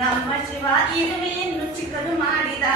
ನಮ್ಮ ಶಿವ ಇರುವೆಯನ್ನು ಚಿಕ್ಕದು ಮಾಡಿದ.